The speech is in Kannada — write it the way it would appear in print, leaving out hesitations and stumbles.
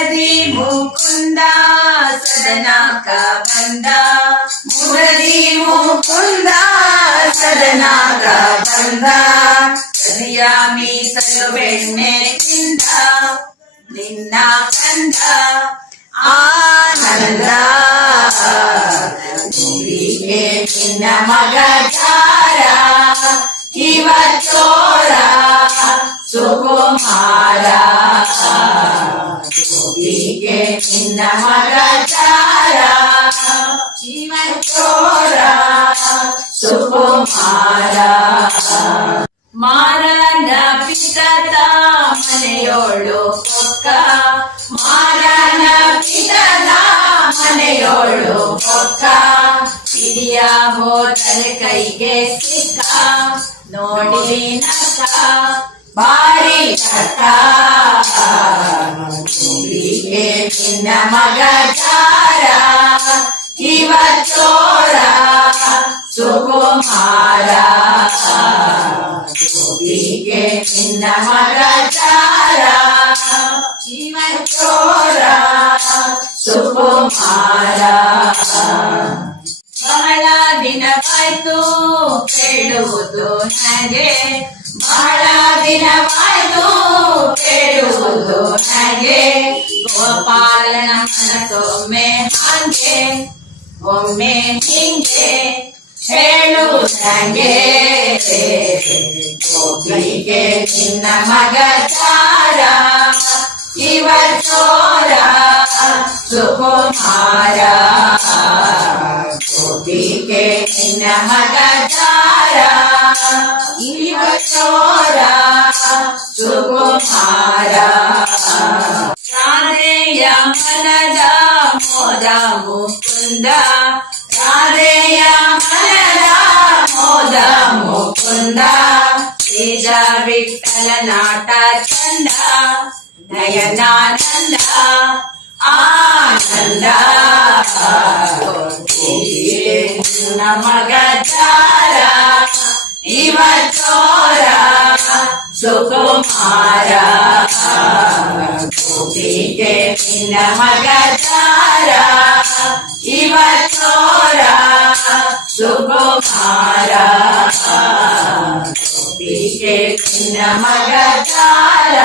ಮುರದಿ ಮುಕುಂದ ಸದನಕ ಬಂದ ಮುರದಿ ಮುಕುಂದ ಸದನಕ ಬಂದ ಕರಿಯ ಮೀಸಲು ಬೆಣ್ಣೆಗಿಂದ ನಿನ್ನ ಕಂದ ಆನಂದ ಭೂಮಿಗೆ ನಿನ್ನ ಮಗ ಜಾರ ಇವತ್ತೋರ ಸುಕುಮಾರ ಭೂಮಿಗೆ ನಿನ್ನ ಮಗ ಜಾರ ಇವತ್ತೋರ ಸುಕುಮಾರ ಮಾರನ ಪಿತತ ಮನೆಯೋಳು ಪೊಕ್ಕ ಮಾರನ ಪಿತತ ಮನೆಯೋಳು ಪೊಕ್ಕ ಹಿರಿಯ ಹೋದರೆ ಕೈಗೆ ಸಿಕ್ಕ ನೋಡಿ ನಕ್ಕ ಬಾರಿ ನಕ್ಕ ಭೂಮಿಗೆ ನಿನ್ನ ಮಗ ಜಾರ ಇವತ್ತೋರ ಸುಕುಮಾರ ಭೂಮಿಗೆ ನಿನ್ನ ಮಗ ಜಾರ ಇವತ್ತೋರ ಸುಕುಮಾರ ಬಹಳ ದಿನವಾಯ್ತು ಕೇಳುವುದು ನನಗೆ ಬಹಳ ದಿನವಾಯ್ತು ಕೇಳುವುದು ನನಗೆ ಗೋಪಾಲನ ಮನಸ್ಸೊಮ್ಮೆ ಹಾಗೆ ಒಮ್ಮೆ ಹಿಂಗೆ ಹೇಳು ನಂಗೆ ಭೂಮಿಗೆ ನಿನ್ನ ಮಗ ಜಾರ ಇವತ್ತೋರ ಸುಕುಮಾರ ಭೂಮಿಗೆ ನಿನ್ನ ಮಗ ಜಾರ ಇವತ್ತೋರ ಸುಕುಮಾರ ರಾಧೆಯ ಮನದ ಮೋದ ಮುಕುಂದ ರಾಧೆಯ ಮನದ ಮೋದ ಮುಕುಂದ ಶ್ರೀಜ ವಿಠಲ ನಾಟ ಚಂದ ನಯನಾನಂದ ಆನಂದ ನಿನ್ನ ಮಗ ಜಾರ ಇವತ್ತೋರ ಸುಕುಮಾರ ಭೂಮಿಗೆ ನಿನ್ನ ಮಗ ಜಾರ ಇವತ್ತೋರ ಸುಕುಮಾರ ಭೂಮಿಗೆ ನಿನ್ನ ಮಗ ಜಾರ